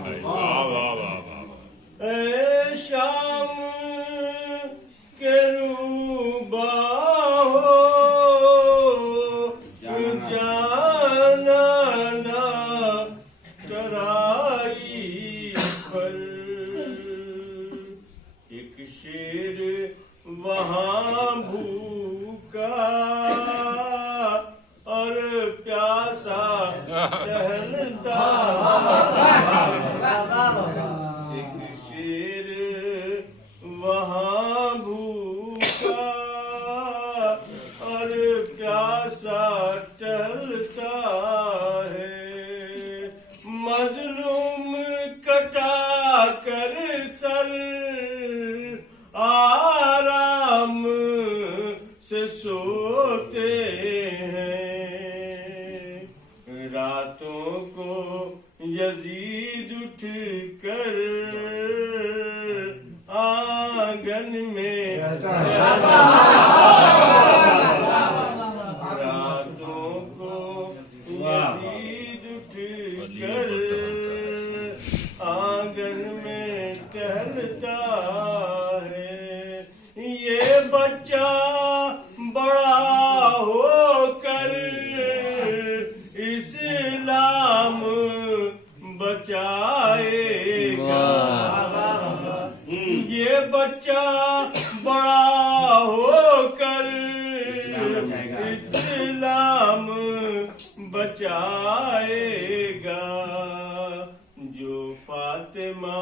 भाई, वाह वाह वाह वाह। शाम के रूबा हो जाना ना चराई पर, एक शेर वहाँ भूखा और प्यासा टहलता, एक शेर वहाँ भूखा और प्यासा टहलता है, मजलूम कटा कर सर आराम से सोते हैं, रातों को यजीद उठ कर आंगन में रातों को यजीद उठ कर आंगन में टहलता है, ये बच्चा बड़ा होकर इस्लाम बचाएगा, ये बच्चा बड़ा होकर इस्लाम बचाएगा, जो फातिमा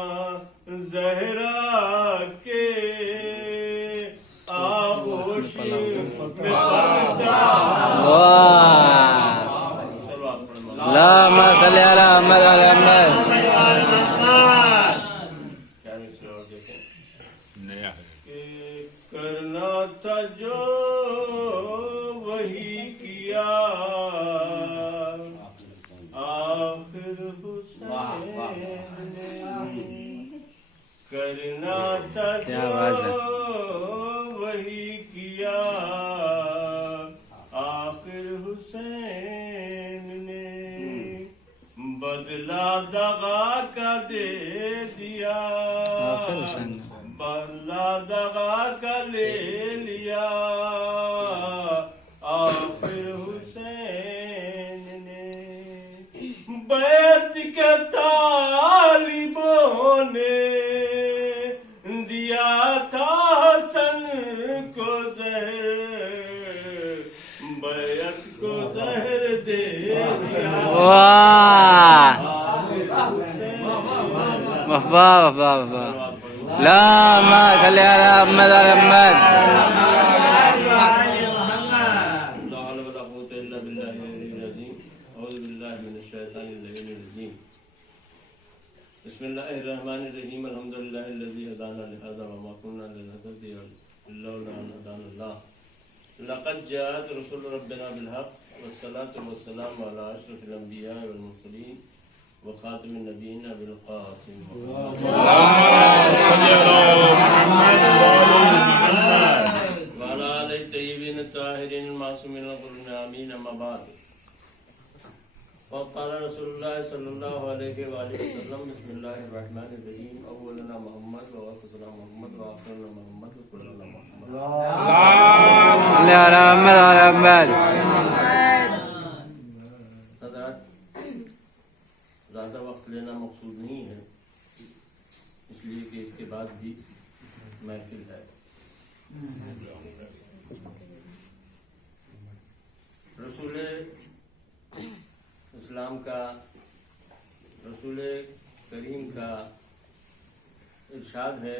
जहरा के आगोश में पलता। अल्लाहुम्मा सल्ली अला मुहम्मद व अला मुहम्मद। नया है कि करना था जो वही किया, आखिर हुसैन ने करना था क्या जो आवाज है। वही किया, आखिर हुसैन ने बदला दगा का दे दिया, आखिर हुसैन ने। बदला दगा का ले लिया, आखिर हुसैन ने बैत के तालिबों ने दिया था हसन को जहर, बैत को जहर दे दिया, वाह आखिर हुसैन वाह वाह वाह वाह। अल्लाहुम्मा सल्ली अला मुहम्मद व अला मुहम्मद। बिस्मिल्लाहिर्रहमानिर्रहीम अल्हम्दुलिल्लाहिल्लज़ी हदाना लिहाज़ा व मा कुन्ना लिनहतदिया लौला अन हदानल्लाह, लक़द जाअत रसूल रब्बिना बिल हक़्क़ वस्सलातु वस्सलामु अला अशरफिल अंबिया वल मुरसलीन व खातिमिन नबिय्यीन अबिल क़ासिम व अला आलिहि तय्यिबीन ताहिरीन मासूमीन क़ुरून आमीन, अम्मा बाद। वक़ाल रसूलुल्लाह सल्लल्लाहु अलैहि वसल्लम बिस्मिल्लाहिर्रहमानिर्रहीम, अव्वलुना मुहम्मद व वसतुना मुहम्मद व आखिरुना मुहम्मद व कुल्लुना मुहम्मद। सल्ली अला मुहम्मद व अला मुहम्मद। हज़रात, ज़्यादा वक्त लेना मकसूद नहीं है, इसलिए कि इसके बाद भी महफिल है। रसूल इस्लाम का, रसूल करीम का इरशाद है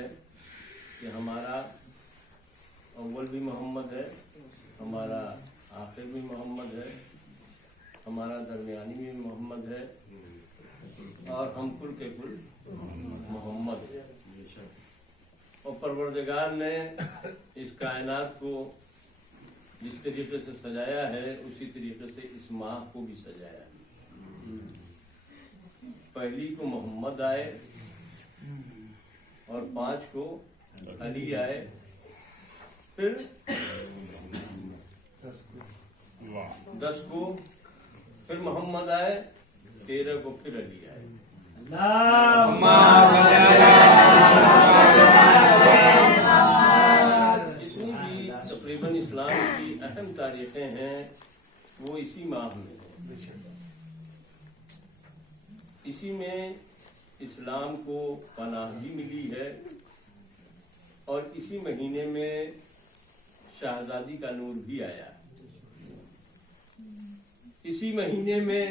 कि हमारा अव्वल भी मोहम्मद है, हमारा आखिर भी मोहम्मद है, हमारा दरमियानी भी मोहम्मद है और हम कुल के कुल मोहम्मद है। और परवरदिगार ने इस कायनात को जिस तरीके से सजाया है उसी तरीके से इस माह को भी सजाया है। पहली को मोहम्मद आए और 5 को अली आए, फिर 10 को फिर मोहम्मद आए, 13 को फिर अली आए। जितनी भी तकरीबन इस्लाम की अहम तारीखें हैं वो इसी माह में है। इसी में इस्लाम को पनाह भी मिली है और इसी महीने में शाहजादी का नूर भी आया। इसी महीने में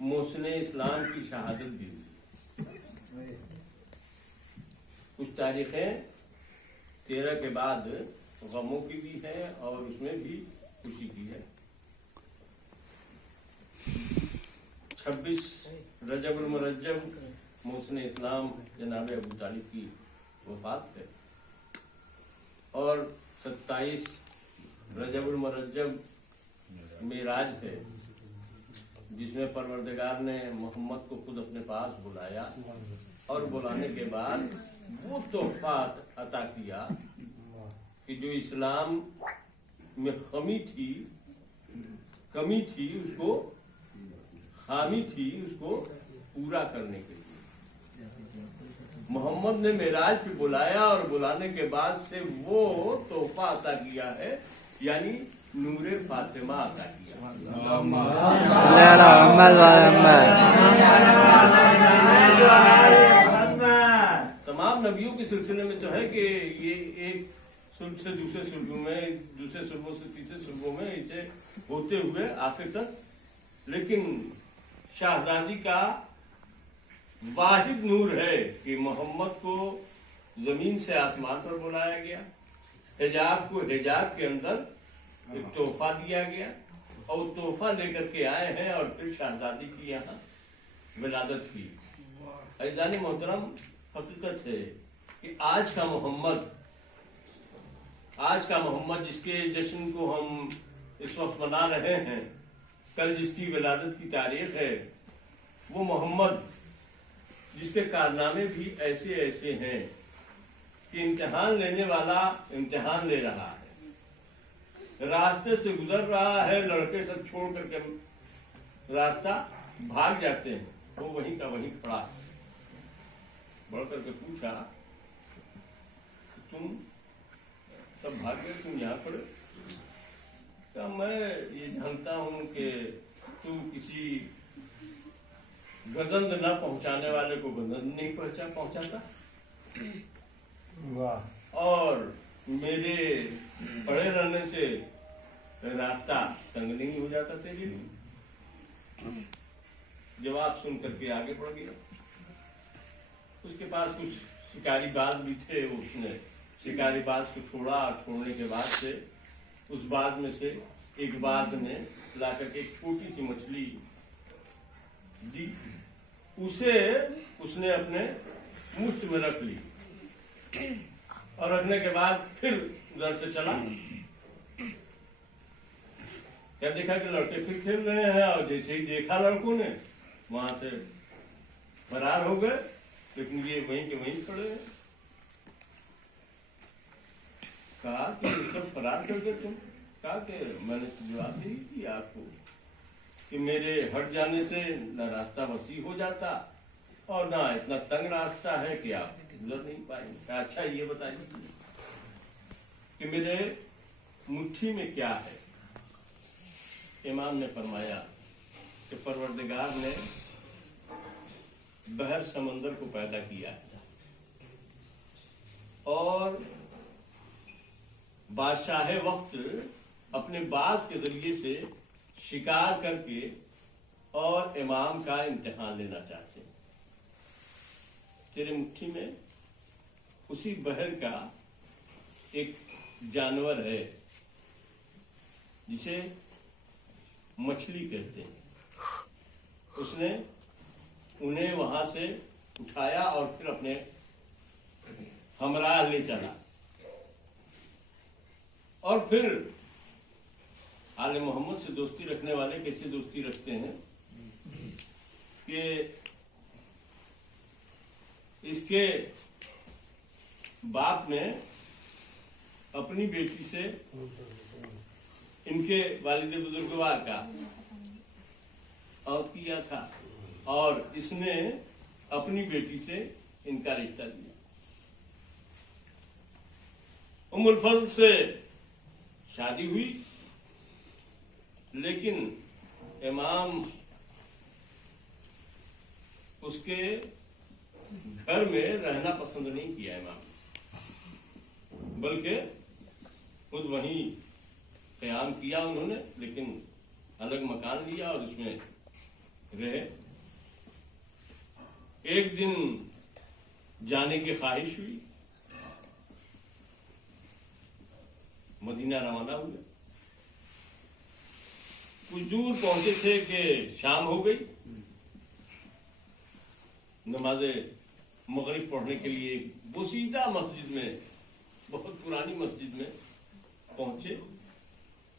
मोहसिन इस्लाम की शहादत भी हुई। कुछ तारीखें 13 के बाद गमों की भी है और उसमें भी खुशी की है। 26 रजब मुरज्जब मोहसिन इस्लाम जनाब अबू तालिब की वफात है और 27 रजब मुरज्जब मेराज है, जिसमें परवरदिगार ने मोहम्मद को खुद अपने पास बुलाया और बुलाने के बाद वो तोहफा अता किया कि जो इस्लाम में कमी थी उसको खामी थी उसको पूरा करने के लिए मोहम्मद ने मेराज पे बुलाया और बुलाने के बाद से वो तोहफा अता किया है, यानी नूरे फातिमा अता किया। तमाम नबियों के सिलसिले में तो है कि ये एक सुल्ब से दूसरे सुल्बों में, दूसरे सुल्बों से तीसरे सुल्बों में इसे होते हुए आखिर तक, लेकिन शाहजादी का वाहिद नूर है कि मोहम्मद को जमीन से आसमान पर बुलाया गया, हिजाब को हिजाब के अंदर एक तोहफा दिया गया और तोहफा लेकर के आए हैं और फिर शहजादी की यहाँ विलादत हुई। ऐज़ान मोहतरम, हकीकत है कि आज का मोहम्मद जिसके जश्न को हम इस वक्त मना रहे हैं, कल जिसकी विलादत की तारीख है, वो मोहम्मद जिसके कारनामे भी ऐसे ऐसे हैं कि इम्तिहान लेने वाला इम्तिहान ले रहा है, रास्ते से गुजर रहा है, लड़के सब छोड़ करके रास्ता भाग जाते हैं, वो वहीं का वहीं खड़ा है। बढ़ करके पूछा, तुम सब भाग गए, तुम यहाँ खड़े? क्या मैं ये जानता हूं कि तू किसी गजंद न पहुंचाने वाले को गजंद नहीं पहुंचाता और मेरे पड़े रहने से रास्ता तंग नहीं हो जाता तेरे लिए। जवाब सुन करके आगे बढ़ गया। उसके पास कुछ शिकारी बाज भी थे, उसने शिकारी बाज को छोड़ा और छोड़ने के बाद से उस बाज में से एक बाज ने ला करके एक छोटी सी मछली दी, उसे उसने अपने मुष्ट में रख ली और रखने के बाद फिर उधर से चला। क्या देखा कि लड़के फिर खेल रहे हैं और जैसे ही देखा लड़कों ने वहां से फरार हो गए, लेकिन ये वहीं के वहीं खड़े हैं। कहा कि सब फरार कर गए तुम? कहा कि मैंने जवाब यही दिया आपको कि मेरे हट जाने से न रास्ता वसी हो जाता और ना इतना तंग रास्ता है कि आप गुजर नहीं पाएंगे। अच्छा ये बताइए कि मेरे मुट्ठी में क्या है? इमाम ने फरमाया कि परवरदिगार ने बहर समंदर को पैदा किया और बादशाह वक्त अपने बाज के जरिए से शिकार करके और इमाम का इम्तिहान लेना चाहते हैं। तेरे मुट्ठी में उसी बहर का एक जानवर है जिसे मछली कहते हैं। उसने उन्हें वहां से उठाया और फिर अपने हमराह ले चला और फिर आले मोहम्मद से दोस्ती रखने वाले कैसे दोस्ती रखते हैं कि इसके बाप ने अपनी बेटी से इनके वालिद बुजुर्गवार का औद किया था और इसने अपनी बेटी से इनका रिश्ता दिया। उम्मुल फज़ल से शादी हुई, लेकिन इमाम उसके घर में रहना पसंद नहीं किया इमाम, बल्कि खुद वहीं क़याम किया उन्होंने, लेकिन अलग मकान लिया और उसमें रहे। एक दिन जाने की ख्वाहिश हुई, मदीना रवाना हुए। कुछ दूर पहुंचे थे कि शाम हो गई। नमाज़े मगरिब पढ़ने के लिए बोसीदा मस्जिद में, बहुत पुरानी मस्जिद में पहुंचे,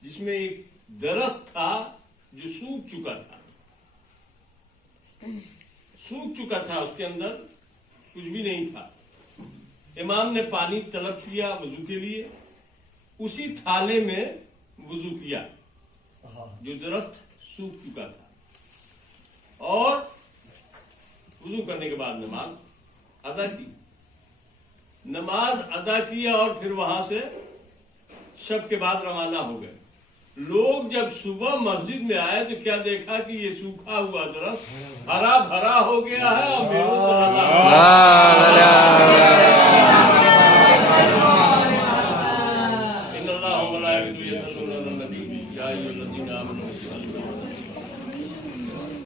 जिसमें एक दरख्त था जो सूख चुका था। उसके अंदर कुछ भी नहीं था। इमाम ने पानी तलब किया वजू के लिए, उसी थाले में वजू किया जो दरख्त सूख चुका था, और वजू करने के बाद नमाज अदा की। नमाज अदा किया और फिर वहां से शब के बाद रवाना हो गए। लोग जब सुबह मस्जिद में आए तो क्या देखा कि ये सूखा हुआ दरख्त हरा भरा हो गया है और मेरे